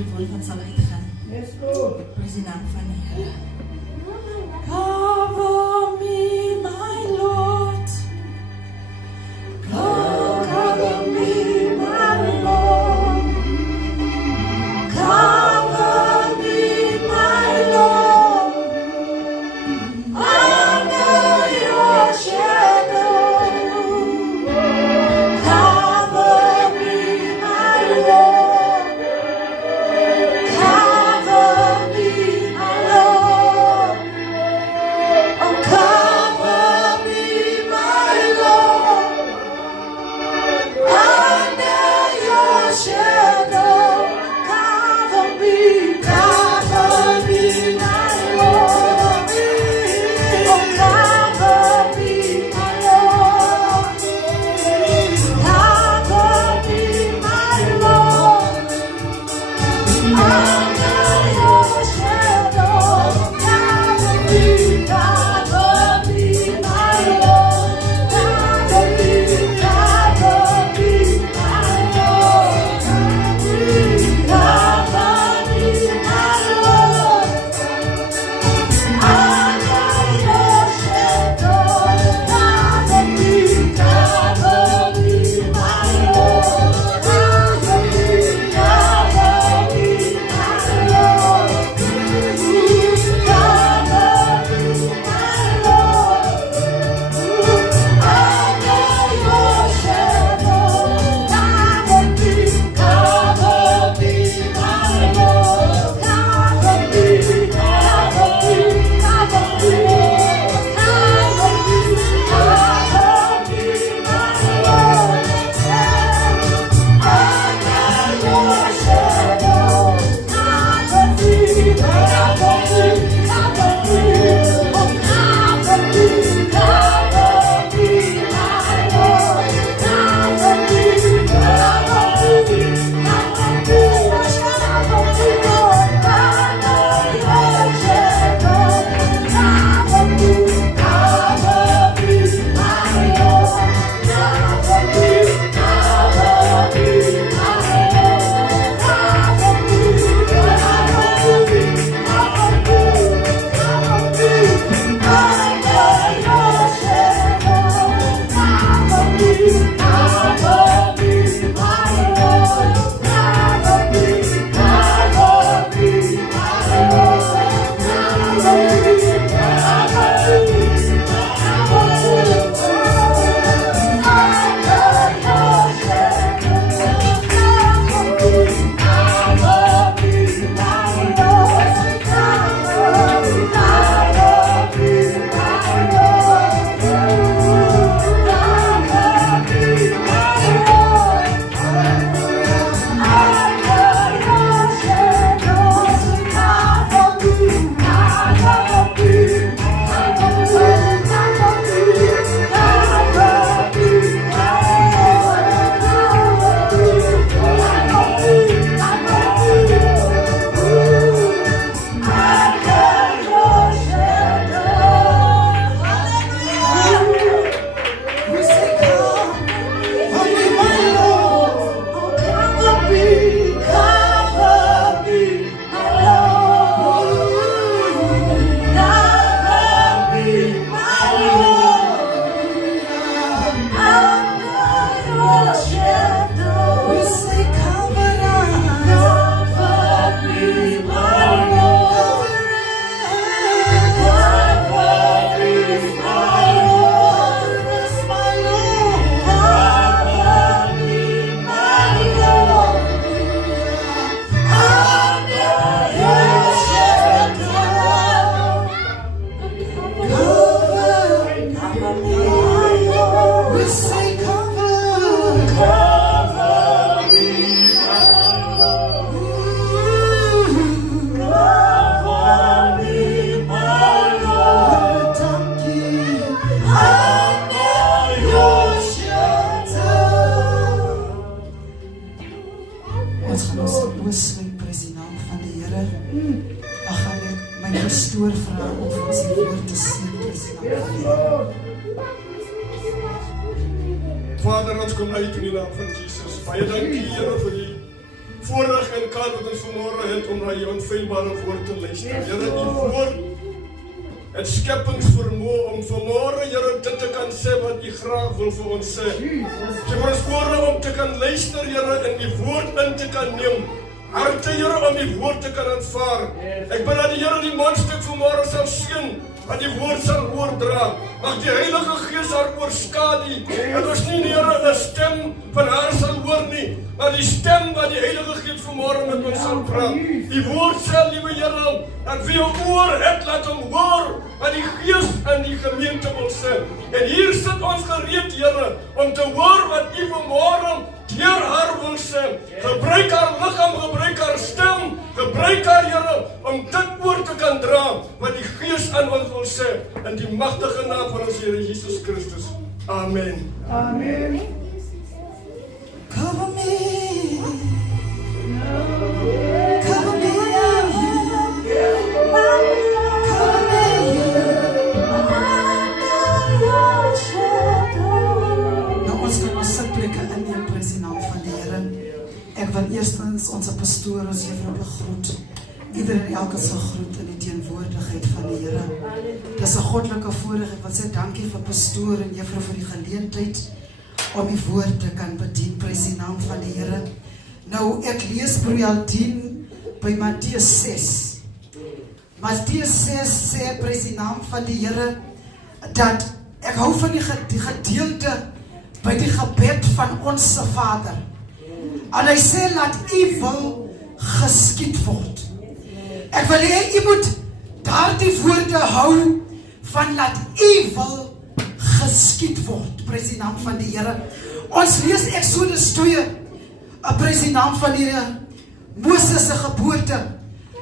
die woord wat sal uitgaan. Prys die naam van die Here. Cover me, my Lord. Cover me, my Lord. Cover me, my Lord. Under your shadow. Cover me, my Lord. Cover me, my Lord. Oh, cover me, my Lord. Under your shadow. Cover me, my Lord. Oh, cover me, my Lord. Cover me, my Lord. Under your shadow. Cover me, my Lord. Cover me, my Lord. Cover me, my Lord. Under your shadow. Cover me, my Lord. Cover me, my Lord. pastoor vra om vir ons die woord te seën. Vader, ons kom uit in die naam van Jesus. Baie dankie, Here, vir die voorreg en kan wat ons vanmorgen het om na die onfeilbare woord te luister. Here, die woord het skeppingsvermoë om vanmorgen, Here, dit te kan sê wat U graag wil vir ons sê. Geef ons voorreg om te kan luister, Here, en die woord in te kan neem. Harte, Here, om die woord te kan aanvaar. Ek bid dat die Here die mondstuk vanmorgen sal seën, dat die woord sal oordra. Mag die Heilige Gees haar oorskadu, dat ons nie, Here, 'n stem van haar sal hoor nie, maar die stem wat die Heilige Gees vanmorgen met ons sal praat. Die woord sê, liewe Here, dat wie 'n oor het, laat hom hoor wat die Gees in die gemeente wil sê. En hier sit ons gereed, Here, om te hoor wat U vanmorgen deur haar wil sê. Gebruik haar liggaam, gebruik haar stem, gebruik haar, Here, om dit oor te kan dra wat die Gees aan ons wil sê. In die magtige naam van ons Here Jesus Christus. Amen. Amen. Cover me. Cover me. Cover me. Nou ons kan ons sitplekke inneem, prys die naam van die Here. Ek wil eerstens onze pastoor, ons juffrou begroet. Iedereen en elke sal groet in die teenwoordigheid van die Here. Dit is 'n goddelike voorreg. Ek wil sê dankie vir pastoor en juffrou vir die geleentheid om die woord te kan bedien. Prys die naam van die Here. Nou, ek lees Broeial 10 by Matteus 6. Matteus 6 sê, prys die naam van die Here, dat ek hou van die gedeelte by die gebed van ons Vader. En hy sê, laat U wil geskied word. Ek wil hê u moet daardie woorde hou van laat U wil geskied word. Prys die naam van die Here. Ons lees Exodus 2, prys die naam van die Here, Moses se geboorte.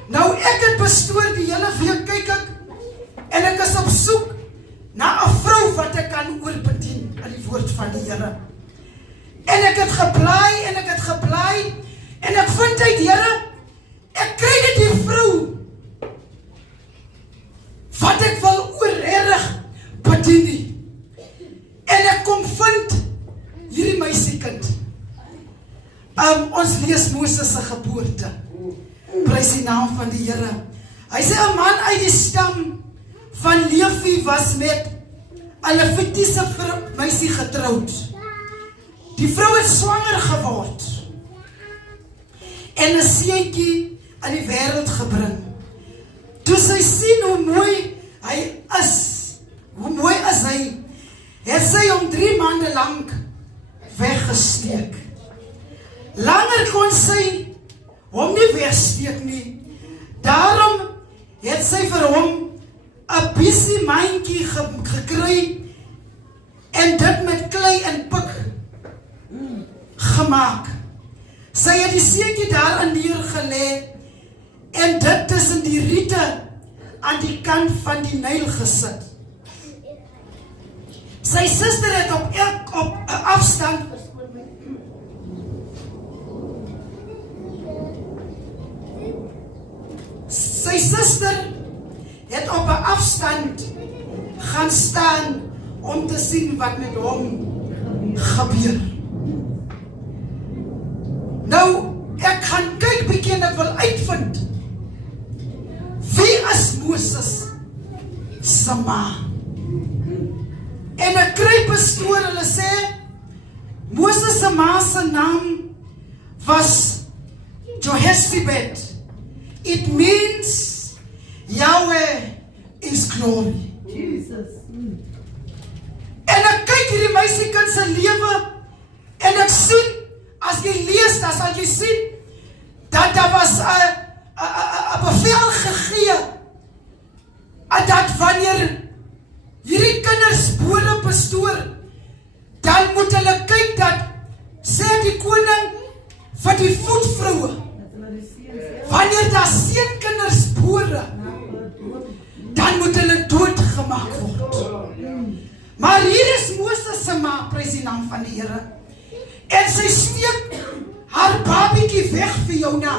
Nou ek het pastoor die hele week kyk ek, en ek is op soek na 'n vrou wat ek kan oorbedien in die woord van die Here. En ek het geblaai, en ek het geblaai, en ek vind uit, Here, ek kry net die vrou wat ek wil oorreg bedien nie. En ek kom vind hierdie meisiekind. Ons lees Moses se geboorte. Prys die naam van die Here. Hy sê 'n man uit die stam van Levi was met 'n Levitiese meisie getroud. Die vrou het swanger geword en 'n seentjie in die wêreld gebring. Toe sy sien hoe mooi hy is hy, het sy hom 3 maande lank weggesteek. Langer kon sy hom nie wegsteek nie. Daarom het sy vir hom 'n biesie mandjie gekry en dit met klei en pik gemaak. Sy het die seentjie daarin neergelê en dit tussen die riete aan die kant van die Nyl gesit. Sy suster het op 'n afstand gaan staan om te sien wat met hom gebeur. Nou, ek gaan kyk bietjie en ek wil uitvind wie is Moses se ma. En ek kry pastoor, hulle sê Moses se ma se naam was Jehoshaphat. It means Yahweh is glory. Jesus. En ek kyk hierdie meisiekind se lewe en ek sien, as jy lees, dan sal jy sien dat daar was 'n bevel gegee dat wanneer hierdie kinders bore pastoor, dan moet hulle kyk dat, sê die koning vir die voetvroue, wanneer daar seenkinders bore, dan moet hulle doodgemaak word. Maar hier is Moses se ma, prys die naam van die Here, en sy steek haar babietjie weg vir Jona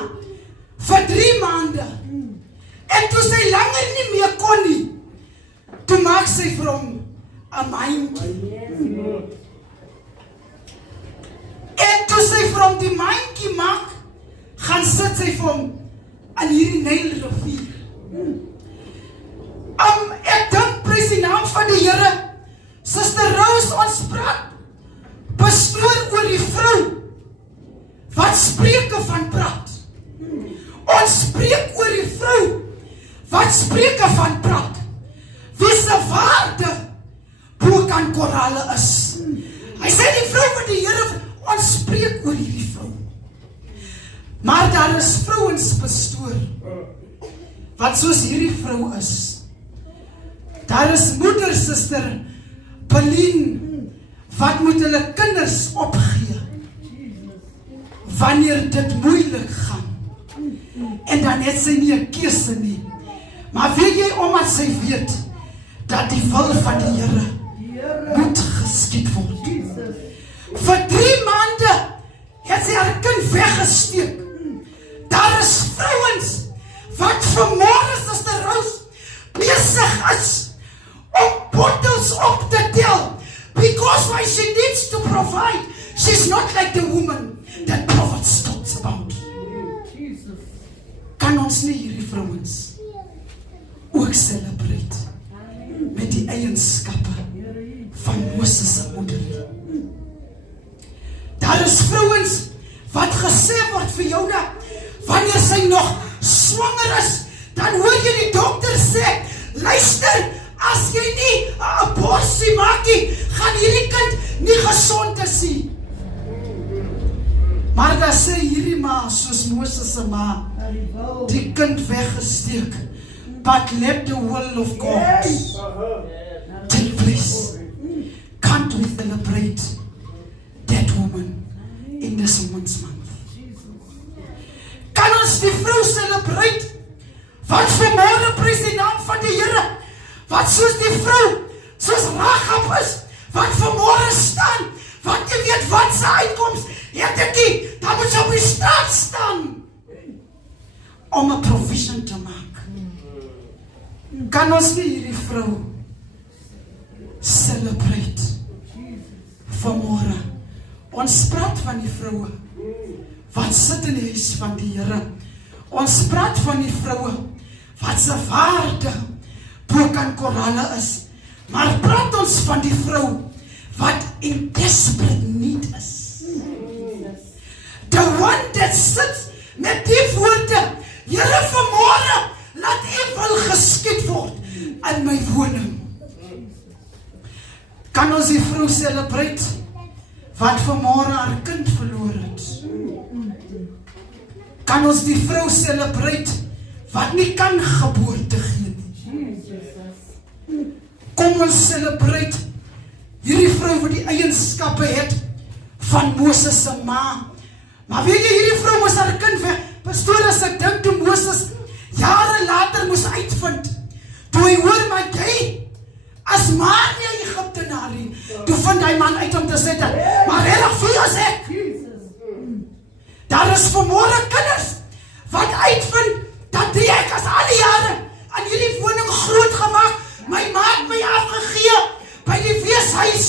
vir 3 maande. En toe sy langer nie meer kon nie, toe maak sy vir hom 'n mandjie. En toe sy vir hom die mandjie maak, gaan sit sy vir hom aan hierdie Nylrivier. Ek dink, prys die naam van die Here, Suster Rose, ons praat pastoor oor die vrou wat spreuke van praat. Ons spreek oor die vrou wat spreuke van praat. Wie se waarde bo kan korale is. Hy sê die vrou wat die Here, ons spreek oor hierdie vrou. Maar daar is vrouens pastoor wat soos hierdie vrou is. Daar is moeder, Suster Pauline, wat moet hulle kinders opgee wanneer dit moeilik gaan. En dan het sy nie 'n keuse nie. Maar weet jy, omdat sy weet dat die wil van die Here moet geskied word. Vir 3 maande het sy haar kind weggesteek. Daar is vrouens wat vanmôre, Suster Rose, besig is om bottels op te tel, because why she needs to provide. She's not like the woman that prophet talks about. Kan ons nie hierdie vrouens ook celebrate met die eienskappe van Moses se moeder? Daar is vrouens wat gesê word vir jou dat wanneer sy nog swanger is, dan hoor jy die dokter sê, luister, as jy nie 'n abortus maak nie, gaan hierdie kind nie gesond is nie. Maar dan sê hierdie ma, soos Moses se ma, die kind weggesteek, but let the will of God take place. Can't we celebrate that woman in this woman's month? Kan ons die vrou celebrate wat vanmôre prys die naam van die Here, wat soos die vrou, soos Rahab is, wat vanmôre staan, wat jy weet wat sy uitkoms, het ek nie, dan moet sy op die straat staan, om 'n provision te maak. Kan ons nie hierdie vrou celebrate vanmôre? Ons praat van die vroue wat sit in die huis van die Here. Ons praat van die vroue wat se waarde bo kan korale is. Maar praat ons van die vrou wat in desperate need is. The one that sits met die woorde, Here, vanmôre laat U wil geskied word in my woning. Kan ons die vrou celebrate wat vanmôre haar kind verloor het? Kan ons die vrou celebrate wat nie kan geboorte gee nie? Kom ons celebrate hierdie vrou wat die eienskappe het van Moses se ma. Maar weet jy, hierdie vrou moes haar kind weg. Pastoor, as ek dink toe Moses jare later moes uitvind, toe hy hoor maar jy as maar nie Egiptenaar nie, toe vind hy man uit om te sê, maar regtig vir as ek. Daar is vanmôre kinders wat uitvind dat ek as al die jare aan hierdie woning groot gemaak, my ma het my afgegee by die weeshuis.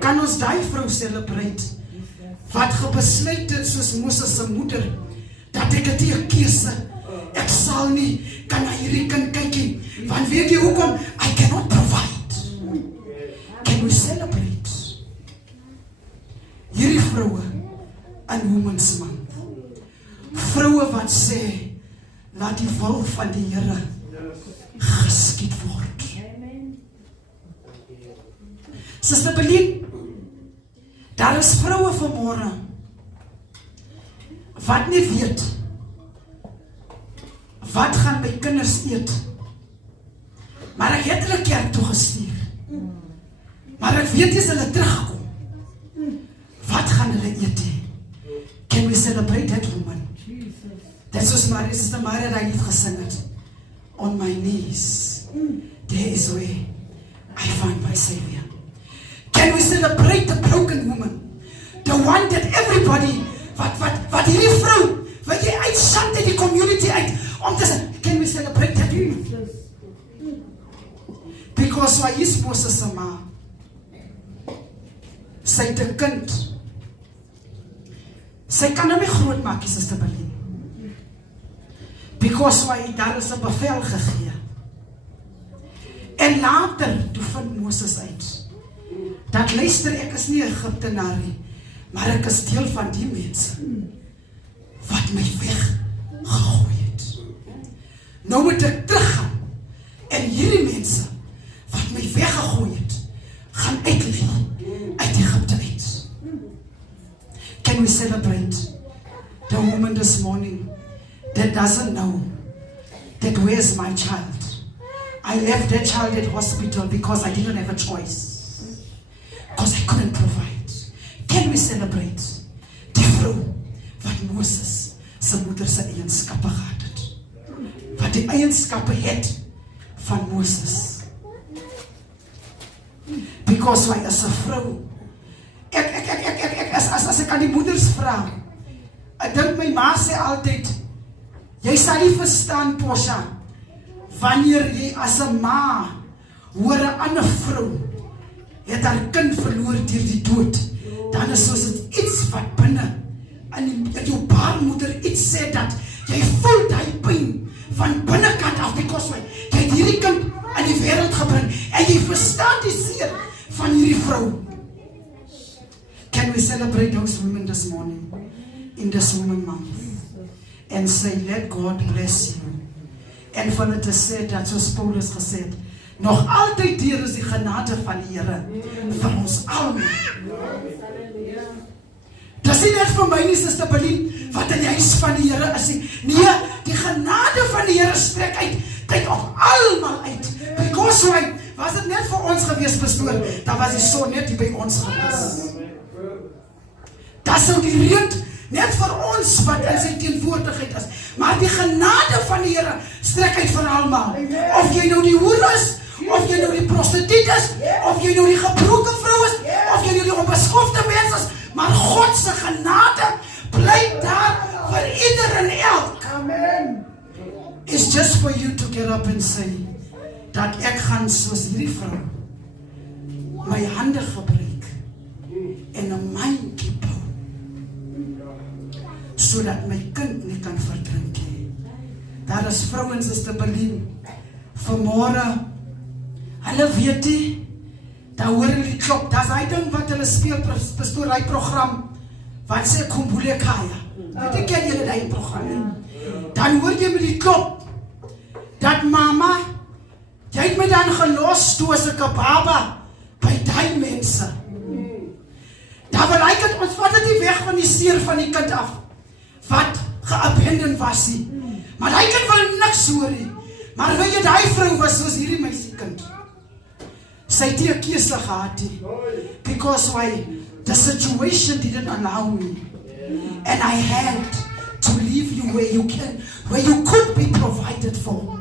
Kan ons daai vrou celebrate wat gebesluit het soos Moses se moeder, dat ek het nie 'n keuse, ek sal nie kan na hierdie kind kyk nie, want weet jy hoekom? I cannot provide. Can we celebrate hierdie vroue in Women's Month? Vroue wat sê, laat die wil van die Here geskied word. Suster Pauline, daar is vroue vanmôre wat nie weet wat gaan my kinders eet, maar ek het hulle kerk toe gestuur, maar ek weet as hulle terugkom, wat gaan hulle eet? Can we celebrate that woman? Dit is soos Maria, Suster Maria dat lied gesing het, on my knees, there is where I find my Savior. Can we celebrate the broken woman? The one that everybody, wat hierdie vrou, wat jy uitstand in die community uit, om te sê, can we celebrate that woman? Because hy is Moses se ma. Sy het 'n kind. Sy kan hom nie groot maak, Suster Berlin. Because daar is 'n bevel gegee. En later, toe vind Moses uit, dat luister, ek is nie 'n Egiptenaar nie, maar ek is deel van die mense, wat my weggegooi het. Nou moet ek teruggaan, en hierdie mense, wat my weggegooi het, gaan uitlei, uit Egypte uit. Can we celebrate the woman this morning that doesn't know that where's my child? I left that child at hospital because I didn't have a choice. Because I couldn't provide. Can we celebrate die vrou wat Moses sy moeder sy eienskappe gehad het? Wat die eienskappe het van Moses. Because hy is 'n vrou. As ek aan die moeders vra, ek dink my ma sê altyd, jy sal nie verstaan, Posha, wanneer jy as 'n ma hoor 'n ander vrou het haar kind verloor deur die dood, dan is soos dit iets wat binne in jou baarmoeder iets sê dat jy voel die pyn van binnekant af, because jy het hierdie kind in die wêreld gebring en jy verstaan die seer van hierdie vrou. Can we celebrate those women this morning in this Woman Month and say, let God bless you. En van het te sê dat, soos Paulus gesê het, nog altyd deur is die genade van die Here vir ons almal. Dis nie net vir my nie, Suster Berlin, wat in die huis van die Here is nie. Nee, die genade van die Here strek uit op almal uit. Because was dit net vir ons gewees, pastoor, dan was die son net hier by ons gewees. Dat sou die reën net vir ons wat in sy teenwoordigheid is. Maar die genade van die Here strek uit vir almal. Of jy nou die hoer is, of jy nou die prostituut is, of jy nou die gebroke vrou is, of jy nou die onbeskofte mens is, maar God se genade bly daar vir ieder en elk. Amen. It's just for you to get up and say, dat ek gaan soos hierdie vrou my hande gebruik en 'n mandjie bou, sodat my kind nie kan verdrink nie. Daar is vrouens, Suster Berlin, vanmôre, hulle weet nie, daar hoor hulle die klop, daar is hy ding wat hulle speel, pastoor, hy program, wat sê Khumbule Khaya, weet ek ken julle die program nie, dan hoor jy met die klop, dat mama, jy het my dan gelos, toe as ek 'n baba, by die mense, daar wil ek het, ons vat het nie weg van die seer van die kind af, wat geabandon was nie. Maar die kind wil niks hoor nie. Maar weet jy, die vrou was soos hierdie meisiekind. Sy het nie 'n keuse gehad nie. Because the situation didn't allow me. And I had to leave you where you could be provided for.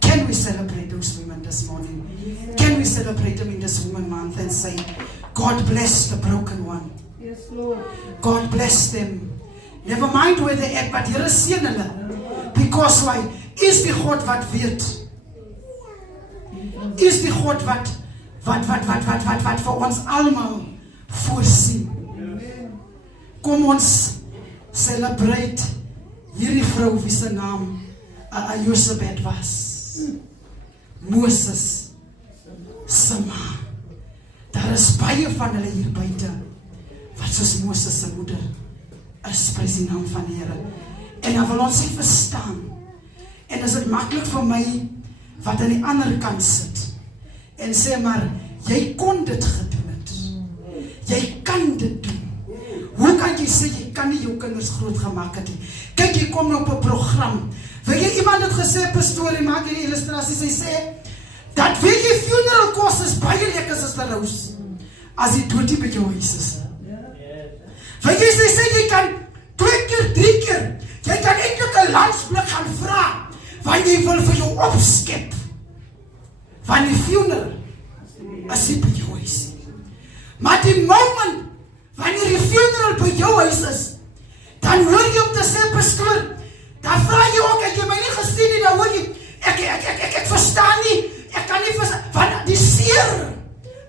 Can we celebrate those women this morning? Can we celebrate them in this Woman Month and say, God bless the broken one. Yes, Lord. God bless them. Never mind where they at, but Here seën hulle. Because is die God wat weet. Is die God wat vir ons almal voorsien. Kom ons celebrate hierdie vrou wie se naam Jochebed was. Moses se ma. Daar is baie van hulle hier buite wat soos Moses se moeder is, prys die naam van die Here. En dan wil ons nie verstaan. En is dit maklik vir my wat aan die ander kant sit en sê, maar jy kon dit gedoen het. Jy kan dit doen. Hoe kan jy sê jy kan nie jou kinders groot gemaak het nie? Kyk, jy kom op 'n program. Weet jy, iemand het gesê, pastoor, en maak hierdie illustrasies, hy sê dat weet jy, funeral cost is baie lekker, Suster Rose, as die dood nie by jou huis is. Weet jy, sy sê, jy kan 2 keer, 3 keer, jy kan eintlik 'n landsblik gaan vra, want jy wil vir jou opskep, van die funeral, as jy by jou huis. Maar die moment, wanneer die funeral by jou huis is, dan hoor jy om te sê, pastoor, dan vraag jy ook, ek jy my nie gesien nie, dan hoor jy, ek verstaan nie, ek kan nie verstaan, want die seer,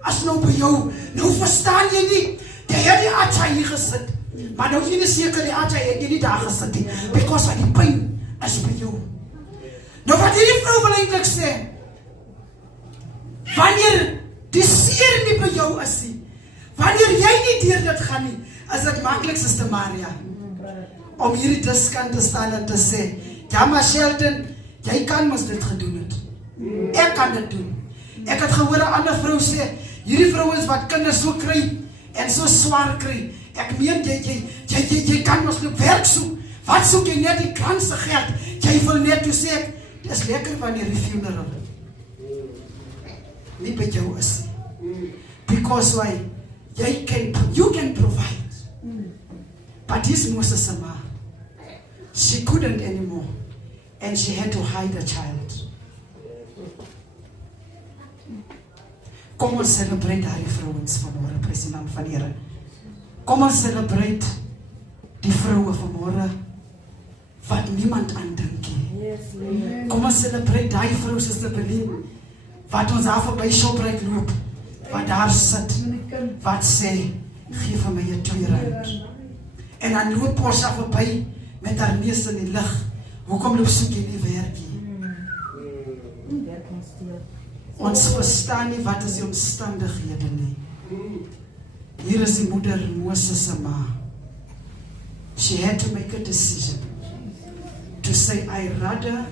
as nou by jou, nou verstaan jy nie, jy het die Atja hier gesit, maar nou jy is seker die Atja het jy nie daar gesit nie, because van die pyn is by jou. Nou wat hierdie vrou wil eintlik sê, wanneer die seer nie by jou is nie, wanneer jy nie deur dit gaan nie, is dit maklik, Suster Maria, om hierdie diskant te staan en te sê, ja maar Sheldon, jy kan mos dit gedoen het. Ek kan dit doen. Ek het gehoor 'n ander vrou sê, hierdie vrouens wat kinders so kry, en so swaar kry, ek meen, jy kan mos nou werk soek, wat soek jy net die kranse geld, jy wil net, toe sê ek, dit is lekker wanneer die funeral nie by jou is nie. Because why? You can provide. But this Moses ma, she couldn't anymore. And she had to hide the child. Kom ons celebrate daai vrouens vanmôre, president van die Here. Kom ons celebrate die vroue vanmôre wat niemand aandink nie. Kom ons celebrate daai vrou Suster Beline wat ons daar verby Shoprite loop, wat daar sit, wat sê, gee vir my 'n R2. En dan loop ons daar verby met haar neus in die lug. Hoekom loop soek jy nie werk nie? Ons verstaan nie wat is die omstandighede nie. Hier is die moeder Moses se ma. She had to make a decision to say, I rather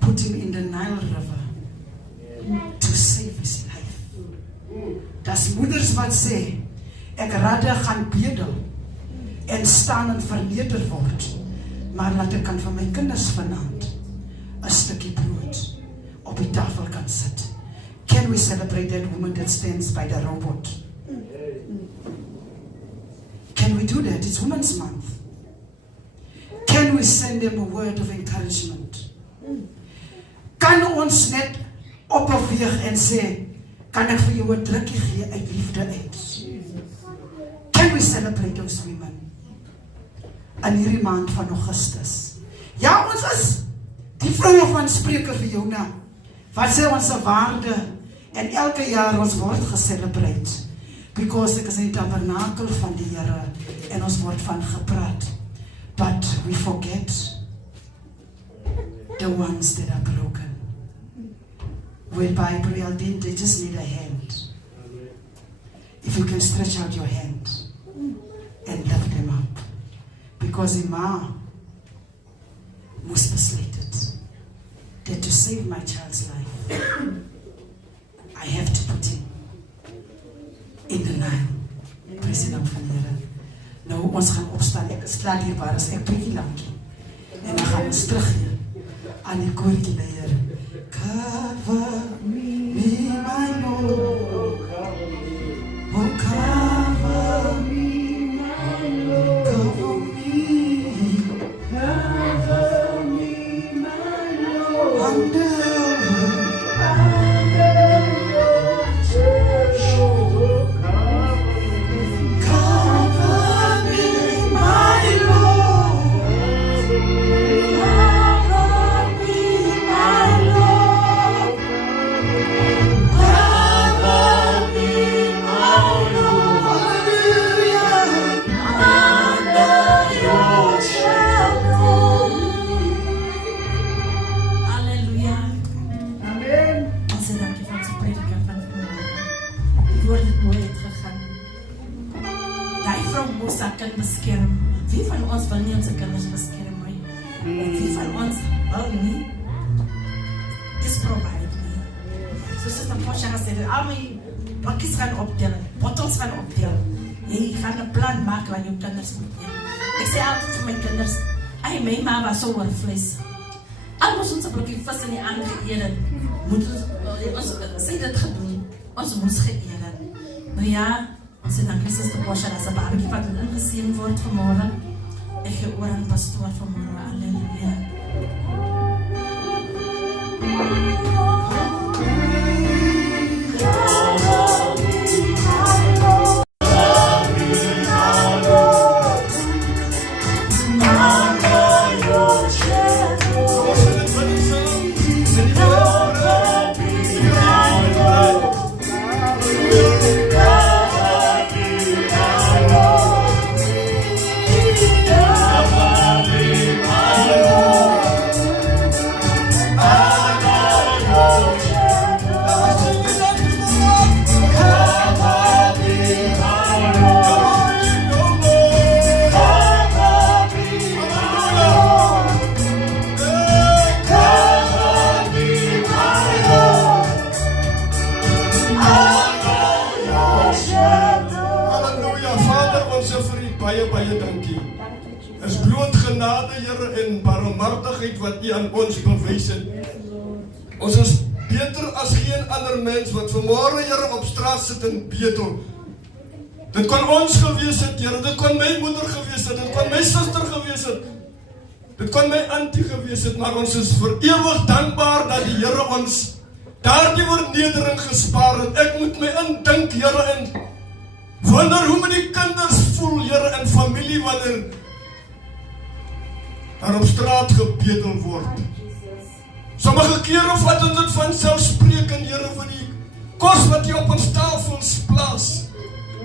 put him in the Nile River to save his life. Das moeders wat sê, ek rather gaan bedel en staan en verneder word, maar laat ek kan van my kinders vanaand 'n stukkie brood op die tafel kan sit. Can we celebrate that woman that stands by the robot? Can we do that? It's Women's Month. Can we send them a word of encouragement? Kan ons net opbeweeg en sê, kan ek vir jou 'n drukkie gee uit liefde uit? Can we celebrate those women in hierdie maand van Augustus? Ja, ons is die vroue van Spreuke vir jou na, wat sê ons se waarde, en elke jaar ons word gecelebrate, because ek is in die tabernakel van die Here, en ons word van gepraat, but we forget the ones that are broken. Whereby, they just need a hand. If you can stretch out your hand and lift them up. Because Ima moes besluit het that to save my child's life, I have to put him in the Nile. President van die Here. Nou, ons gaan opstaan, ek is klaar hierbaar, as ek bietjie lankie. En dan gaan ons terug hier aan die koortjie by Here. Cover me, my Lord. Oh, cover me, my Lord. Cover me. Cover me, my Lord. Under your shadow. Cover me, my Lord. Cover me, my Lord. Cover me, my Lord. Hallelujah. Under your shadow. Halleluja. Amen. Ons sê dankie vir ons prediker van vanmôre. Die woord het mooi uitgegaan. Die vrou moes haar kind beskerm. Wie van ons wil nie ons kinders beskerm nie? Of wie van ons wil nie is provide nie? So Suster Portia gesê, al my bakkies gaan optel, bottels gaan optel. Jy gaan 'n plan maak wat jou kinders moet eet. Ek sê altyd vir my kinders, ay my ma was so oor vlees. Al moes ons 'n blokkie vis in die aand geëet het, moet ons sê dit gedoen. Ons moes geëet het. Nou ja, ons sê dankie Suster Portia dat 'n babatjie wat ingeseën word vanmôre. Ek gee oor aan pastoor vanmôre. Halleluja. Cover baie, baie dankie. Is bloot genade, Here, en barmhartigheid wat U aan ons bewys het. Ons is beter as geen ander mens wat vanmôre, Here, op straat sit en betel. Dit kon ons gewees het, Here, dit kon my moeder gewees het, dit kon my suster gewees het, dit kon my auntie gewees het, maar ons is vir ewig dankbaar dat die Here ons daardie vernedering gespaar het. Ek moet my indink, Here, en wonder hoe my die kinders voel, Here, in familie wanneer daar op straat gebedel word. Sommige kere vat ons dit vanselfsprekend, Here, vir die kos wat jy op ons tafels plaas.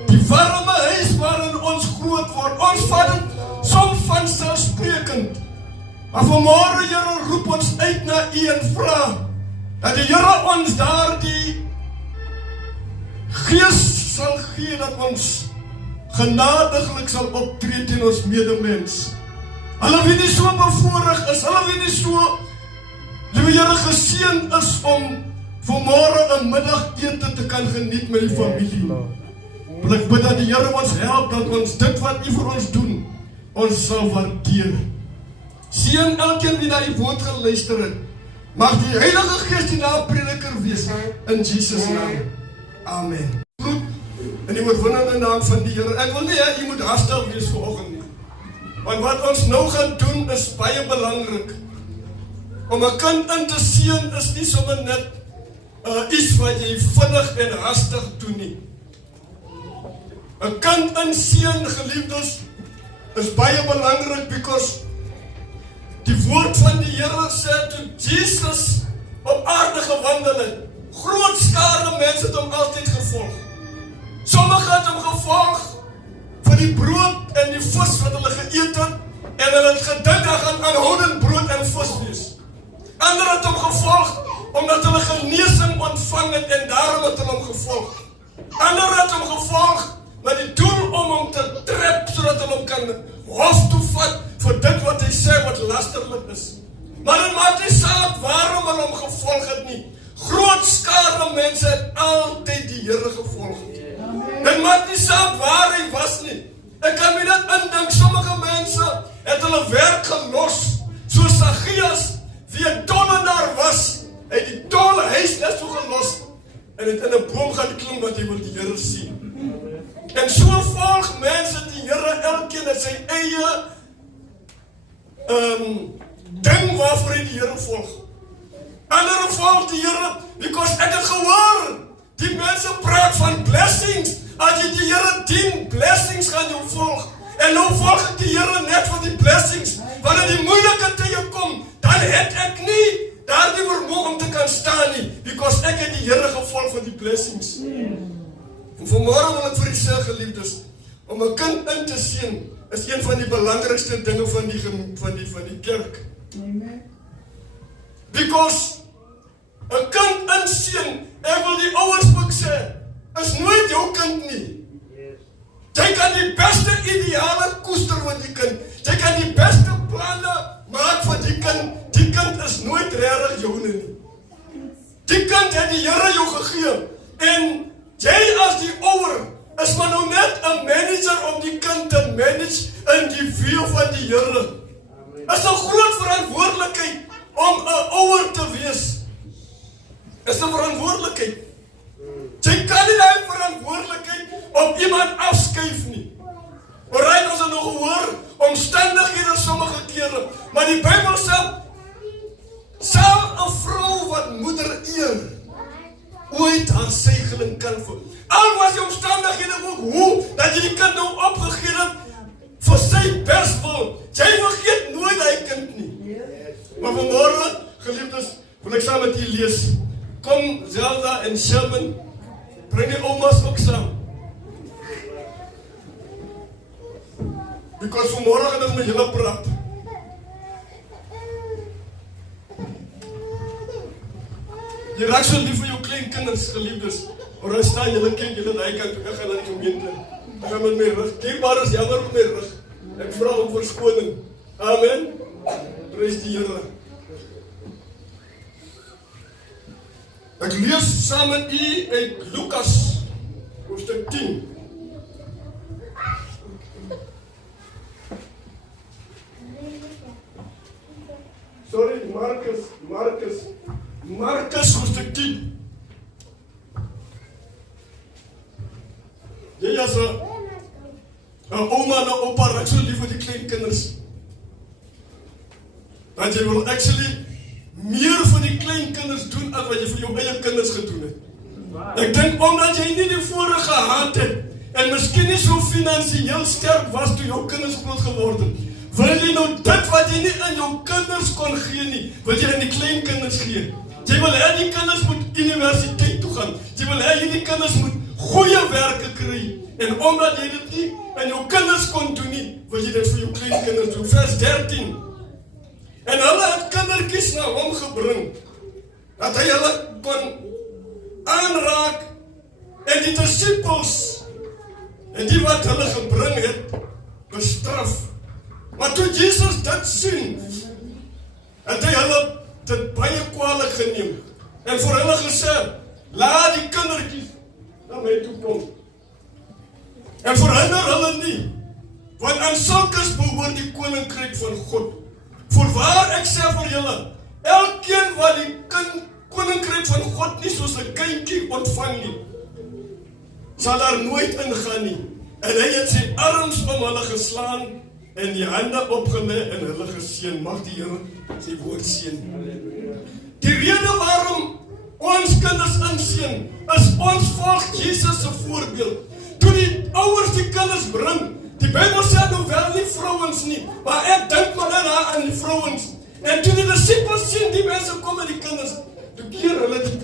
Die warme huis waarin ons groot word. Ons vat dit soms vanselfsprekend. Maar vanmôre, Here, roep ons uit na U en vra dat die Here ons daardie gees sal gee dat ons genadiglik sal optree teen ons medemens. Hulle wie nie so bevoorreg is, hulle wie nie so, liewe Here, geseën is om vanmôre 'n middagete te kan geniet met die familie. Wil ek bid dat die Here ons help, dat ons dit wat U vir ons doen, ons sal waardeer. Seën elkeen wie na die woord geluister het. Mag die Heilige Gees die naprediker wees, in Jesus naam. Amen. Groet in die oorwinnende naam van die Here. Ek wil nie hê u moet haastig wees vanoggend nie. Want wat ons nou gaan doen is baie belangrik. Om 'n kind in te seën is nie sommer net iets wat jy vinnig en hastig doen nie. 'n Kind in seën, geliefdes, is baie belangrik because die woord van die Here sê toe Jesus op aarde gewandel het, groot skare mense het hom altyd gevolg. Sommige het hom gevolg vir die brood en die vis wat hulle geëet het, en hulle het gedink dat gaan aanhoudend brood en vis wees. Ander het hom gevolg omdat hulle genesing ontvang het en daarom het hulle hom gevolg. Ander het hom gevolg met die doel om hom te trap sodat hulle hom kan hof toe vat vir dit wat hy sê wat lasterlik is. Maar dit maak nie saak waarom hulle hom gevolg het nie. Groot skare mense het altyd die Here gevolg. Dit maak nie saak waar hy was nie. Ek kan my dit indink, sommige mense het hulle werk gelos, soos Zacchaeus, wie 'n tollenaar was, hy het die tolle huis net so gelos, en het in 'n boom gaan klim wat hy wil die Here sien. En so volg mense die Here, elkeen het sy eie ding waarvoor hy die Here volg. Andere volg die Here, because ek het gehoor, die mense praat van blessings, as jy die Here dien, blessings gaan jou volg. En nou volg ek die Here net vir die blessings, wanneer die moeilike tye kom, dan het ek nie daardie vermoë om te kan staan nie, because ek het die Here gevolg vir die blessings. En vanmôre wil ek vir u sê, geliefdes, om 'n kind in te seën, is een van die belangrikste dinge van die kerk. Amen. Because 'n kind inseën, ek wil die ouers ook sê, is nooit jou kind nie. Jy kan die beste ideale koester met die kind. Jy kan die beste planne maak vir die kind is nooit regtig joune nie. Die kind het die Here jou gegee, en jy as die ouer is maar nou net 'n manager om die kind te manage in die wiel van die Here. Is 'n groot verantwoordelikheid om 'n ouer te wees. Is 'n verantwoordelikheid. Jy kan nie daai verantwoordelikheid op iemand afskuif nie. Alright, ons het nog gehoor, omstandighede sommige kere, maar die Bybel sê, sal 'n vrou wat moeder eer, ooit haar segeling kan voel. Al was die omstandighede ook hoe, dat jy die kind nou opgegee het, vir sy bestwil, jy vergeet nooit die kind nie. Maar vanmôre, geliefdes, wil ek saam met u lees. Kom Zelda en Sherman, bring die oumas ook saam. Because vanmôre gaan ons met julle praat. Jy raak so lief vir jou klein kinders, geliefdes. Maar dan staan julle kyk julle daai kant, ek gaan na die gemeente. Ek gaan met my rug. Dierbaar is jammer met my rug. Ek vra om verskoning. Amen. Prys die Here. Ek lees saam met u uit Lukas, hoofstuk 10. Sorry, Markus hoofstuk 10. Jy as 'n ouma en 'n oupa raak so lief vir die klein kinders. Dat jy wil actually meer vir die klein kinders doen as wat jy vir jou eie kinders gedoen het. Ek dink omdat jy nie die voorreg gehad het en miskien nie so finansiëel sterk was toe jou kinders groot geword het, wil jy nou dit wat jy nie aan jou kinders kon gee nie, wil jy aan die klein kinders gee. Jy wil hê die kinders moet universiteit toe gaan. Jy wil hê die kinders moet goeie werke kry. En omdat jy dit nie aan jou kinders kon doen nie, wil jy dit vir jou klein kinders doen. Vers 13. En hulle het kindertjies na hom gebring, dat hy hulle kon aanraak, en die disciples, en die wat hulle gebring het, bestraf. Maar toe Jesus dit sien, het hy hulle dit baie kwalijk geneem, en vir hulle gesê, laat die kindertjies na my toe kom, en verhinder hulle nie, want aan sulkes behoort die koninkryk van God. Voorwaar ek sê vir julle, elkeen wat die koninkryk van God nie soos 'n kindjie ontvang nie, sal daar nooit ingaan nie. En hy het sy arms om hulle geslaan en die hande opgelê en hulle geseën. Mag die Here sy woord seën. Die rede waarom ons kinders inseën, is ons volg Jesus se voorbeeld. Toe die ouers die kinders bring, die Bybel sê nou wel nie vrouens nie, maar ek dink maar daar aan die vrouens. En toe die disciples sien die mense kom met die kinders, toe keer hulle die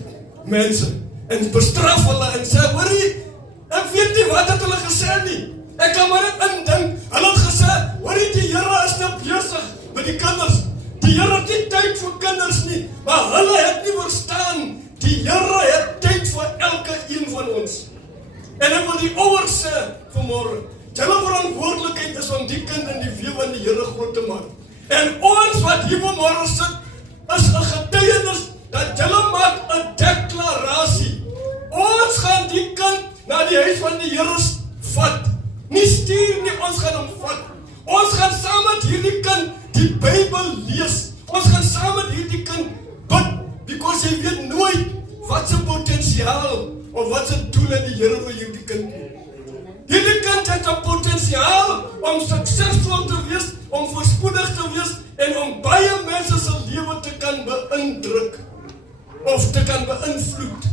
mense en bestraf hulle en sê, hoorie, ek weet nie wat het hulle gesê nie. Ek kan maar net indink, hulle het gesê, hoorie, die Here is nou besig met die kinders. Die Here het nie tyd vir kinders nie, maar hulle het nie verstaan, die Here het tyd vir elke een van ons. En ek wil die ouers sê vanmorgen, julle verantwoordelikheid is om die kind in die weë van die Here groot te maak. En ons wat hier vanmorgen sit, is 'n getuienis dat julle maak 'n deklarasie. Ons gaan die kind na die huis van die Here vat. Nie stuur nie, ons gaan hom vat. Ons gaan saam met hierdie kind die Bybel lees. Ons gaan saam met hierdie kind bid, because jy weet nooit wat se potensiaal of wat se doel het die Here vir hierdie kind. Hierdie kind het 'n potensiaal om suksesvol te wees, om voorspoedig te wees en om baie mense se lewe te kan beïndruk of te kan beïnvloed.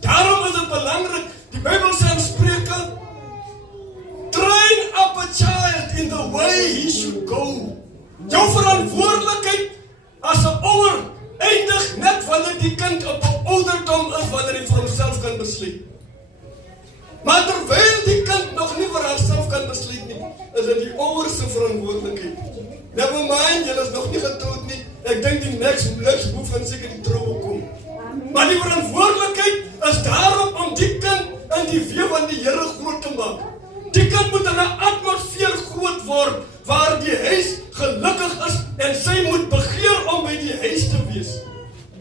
Daarom is dit belangrik, die Bybel sê in Spreuke, train up a child in the way he should go. Jou verantwoordelikheid as 'n ouer eindig net wanneer die kind op 'n ouderdom is, wanneer hy vir homself kan besluit. Maar terwyl die kind nog nie vir homself kan besluit nie, is dit die ouers se verantwoordelikheid. Never mind, julle is nog nie getroud nie. Ek dink die next boef van seker die troue kom. Maar die verantwoordelikheid is daarom om die kind in die weë van die Here groot te maak. Die kind moet in 'n atmosfeer groot word waar die huis gelukkig is en sy moet begeer om by die huis te wees.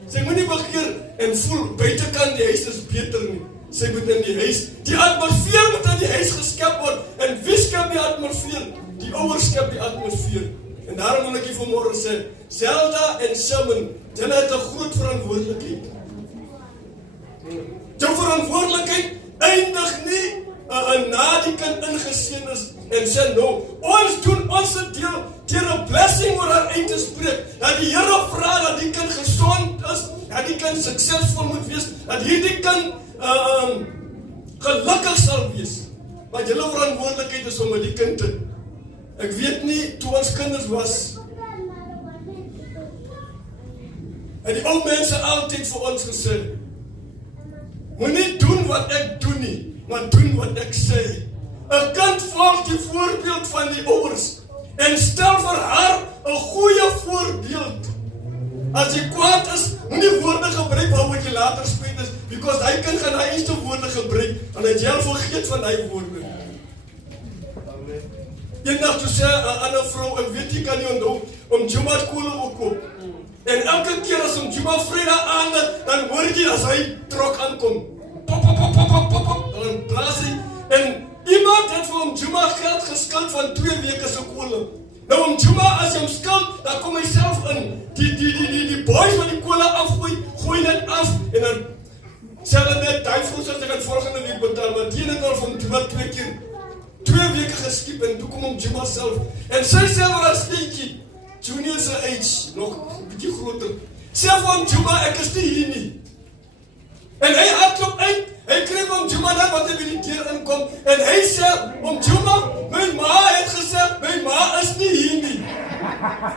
Sy moet nie begeer en voel buitekant die huis is beter nie. Sy moet in die huis, die atmosfeer moet in die huis geskep word. En wie skep die atmosfeer? Die ouers skep die atmosfeer. En daarom wil ek hier vanmorgen sê, Zelda en Simon, julle het 'n groot verantwoordelikheid. Jou verantwoordelikheid eindig nie na die kind ingeseën is en sê nou, ons doen ons deel deur 'n blessing oor haar uit te spreek, dat die Here vra dat die kind gesond is, dat die kind suksesvol moet wees, dat hierdie kind gelukkig sal wees. Maar julle verantwoordelikheid is om met die kind te. Ek weet nie, toe ons kinders was, het die ou mense altyd vir ons gesê, moenie doen wat ek doen nie, maar doen wat ek sê. 'n Kind volg die voorbeeld van die ouers en stel vir haar 'n goeie voorbeeld. As jy kwaad is, moenie woorde gebruik waaroor jy later spyt is, because hy kind gaan hy eerste woorde gebruik en hy jy vergeet van hy woorde. Eendag toe sê 'n ander vrou, ek weet jy kan nie onthou, om Juma kool op koop. En elke keer as om Juma Vrydag aande, dan hoor jy as hy trok aankom. Pop, pop, pop, pop, pop, pop, dan blaas hy, en iemand iemand het vir hom Juma geld geskuld van 2 weke se kolle. Nou om Juma as jy hom skuld, dan kom hy self in. Die boys wat die kolle afgooi, gooi dit af en dan sê hulle net, die voels as ek het volgende week betaal, maar die het al van Juma 2 keer 2 weke geskiep en toe kom om Juma self. En sy sê maar as steentjie, Junior se age, nog 'n bietjie groter. Sê vir hom Juma, ek is nie hier nie. En hy hardloop uit, hy kry van Juma dan wat hy by die deur inkom, en hy sê, om Juma, my ma het gesê, my ma is nie hier nie.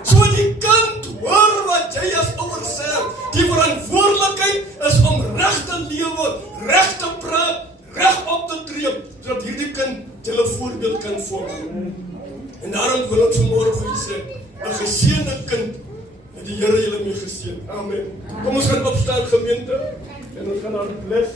So die kind hoor wat jy as ouer sê, die verantwoordelikheid is om reg te lewe, reg te praat, reg op te tree, sodat hierdie kind julle voorbeeld kan volg. En daarom wil ek vanmôre vir julle sê, 'n geseënde kind, het die Here julle mee geseën. Amen. Kom ons gaan opstaan gemeente, en ons gaan aan bless.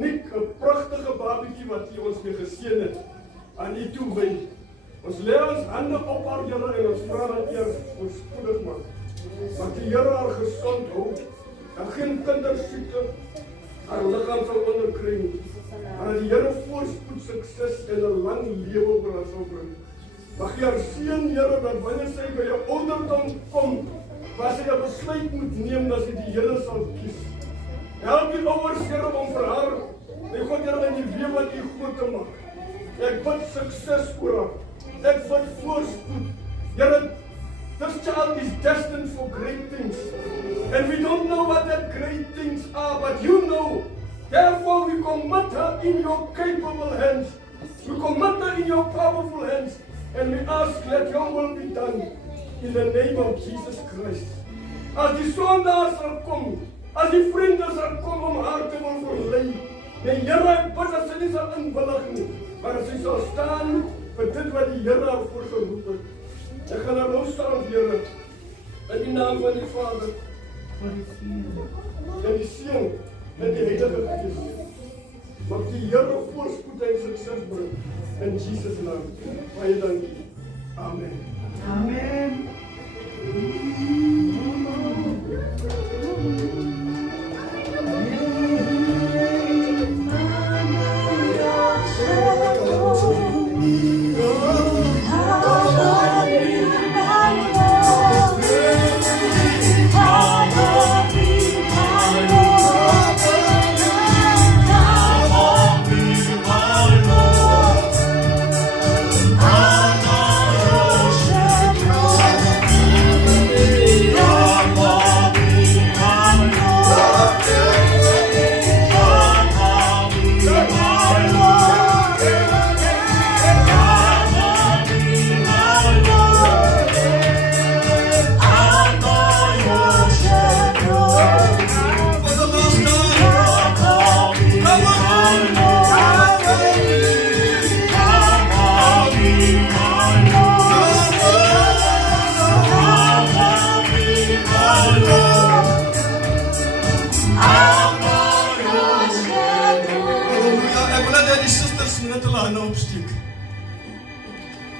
Nick, 'n pragtige babietjie wat U ons mee geseën het, aan U toe wy. Ons lê ons hande op haar Here en ons vra dat U haar voorspoedig maak. Dat die Here haar gesond hou, dat geen kindersiekte haar liggaam sal onderkry nie. Maar dat die Here voorspoed, sukses en 'n lang lewe oor haar sal bring. Mag U haar seën, Here, dat wanneer sy by 'n ouderdom kom, waar sy 'n besluit moet neem dat sy die Here sal kies. Help die ouers, Here, om vir haar, en God, Here, in die weë wat U groot te maak. Ek bid sukses oor haar. Ek bid voorspoed. Here, this child is destined for great things. And we don't know what that great things are, but You know. Therefore, we commit her in Your capable hands. We commit her in Your powerful hands. And we ask, let Your will be done in the name of Jesus Christ. As die sondaars sal kom, as die vriende sal kom om haar te wil verlei, die Here, ek bid dat sy nie sal inwillig nie, maar dat sy sal staan vir dit wat die Here haar voorgeroep het. Ek gaan haar nou staan, Here, in die naam van die Vader, en die Seun, en die Heilige Gees. Mag die Here voorspoed en sukses bring, in Jesus naam. Baie dankie. Amen. Amen.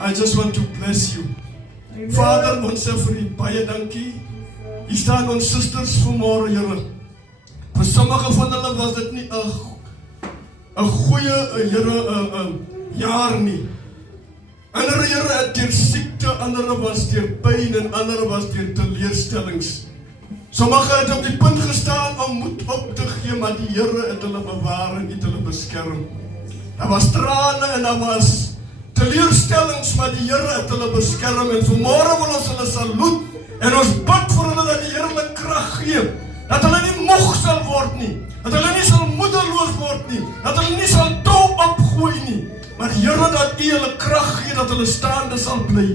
I just want to bless you. Vader, ons sê vir U baie dankie. Hier staan ons susters vanmôre, Here. Vir sommige van hulle was dit nie 'n goeie, Here, jaar nie. Ander, Here, het deur siekte, ander was deur pyn en ander was deur teleurstellings. Sommige het op die punt gestaan om moed op te gee, maar die Here het hulle bewaar en het hulle beskerm. Daar was trane en daar was teleurstellings, maar die Here het hulle beskerm en vanmôre wil ons hulle saluut en ons bid vir hulle dat die Here hulle krag gee, dat hulle nie moeg sal word nie, Dat hulle nie sal moedeloos word nie. Dat hulle nie sal tou opgooi nie. Maar Here, dat U hulle krag gee, dat hulle staande sal bly.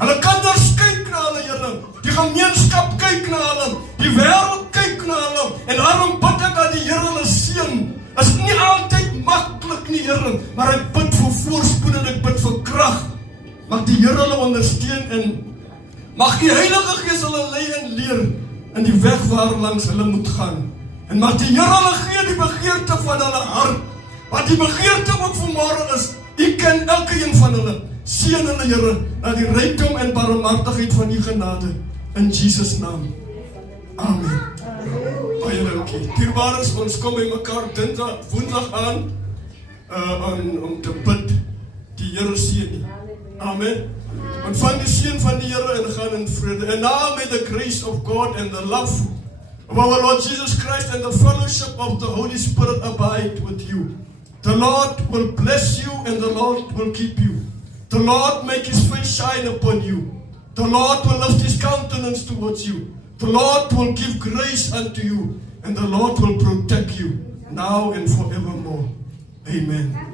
Hulle kinders kyk na hulle, Here. Die gemeenskap kyk na hulle. Die wêreld kyk na hulle. En daarom bid ek dat die Here hulle seën. Is nie altyd maklik nie, Here, maar ek bid vir voorspoed en ek bid vir krag. Mag die Here hulle ondersteun en mag die Heilige Gees hulle lei en leer in die weg waarlangs hulle moet gaan. En mag die Here hulle gee die begeerte van hulle hart. Wat die begeerte ook vanmôre is, U ken elke een van hulle. Seën hulle, Here, dat die rykdom en barmhartigheid van U genade in Jesus naam. Amen. Baie dankie. Dierbares, ons kom by mekaar Dinsdag, Woensdag aan om te bid. Die Here seën U. Amen. Ontvang die seën van die Here en gaan in vrede. And now may the grace of God and the love of our Lord Jesus Christ and the fellowship of the Holy Spirit abide with you. The Lord will bless you and the Lord will keep you. The Lord make His face shine upon you. The Lord will lift His countenance towards you. The Lord will give grace unto you, and the Lord will protect you now and forevermore. Amen.